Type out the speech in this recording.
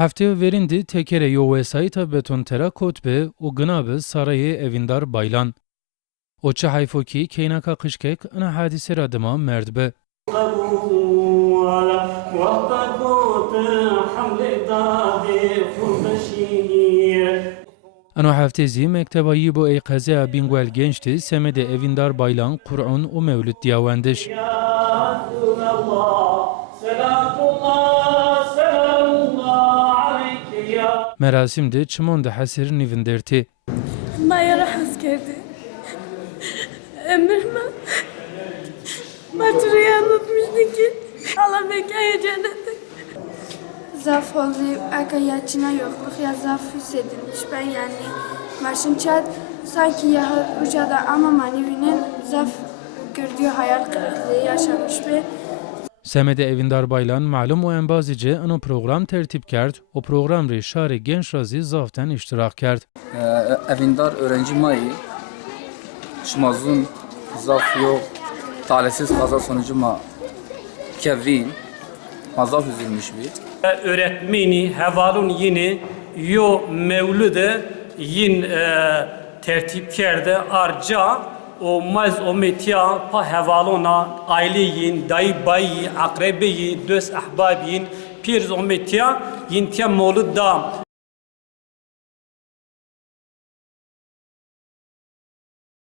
Hafte verindi tekere yovesayta beton tera kotbe u gınabe sarayı evindar baylan. Oça hayfoki keynaka kışkek ana hadise radıma merdbe. Ano haftezi mektebayı bu ey kaza bingwel gençti semede evindar baylan Kur'an u mevlüt diyavendiş. Merasimde çimonda hasir nivinderti. Maya rahatsız geldi. Emrime Matırı'yı anlatmıştı ki Allah mekaya cennette. Zaf oldu, akayatçına yokluk ya zaf hissedilmiş. Ben yani başım çat sanki ya ucada ama manevinin zaf gördüğü hayal kırıklığı yaşamış ve Semede evindar baylan malum o enbazice ano program tertip kert. O program re şari genç razi zaften iştirak kert. Evindar öğrenci mayı şmazun zaf yok talihsiz kaza sonucu kevin mazaf üzülmüş bir. Öğretmeni hevalun yine yo mevlüde yin tertip kerde arca o maz o metya pa hevalona aileyin dayı bayi akrebeyi dös ahbabiyin pirz o metya yin tiya mevlüd da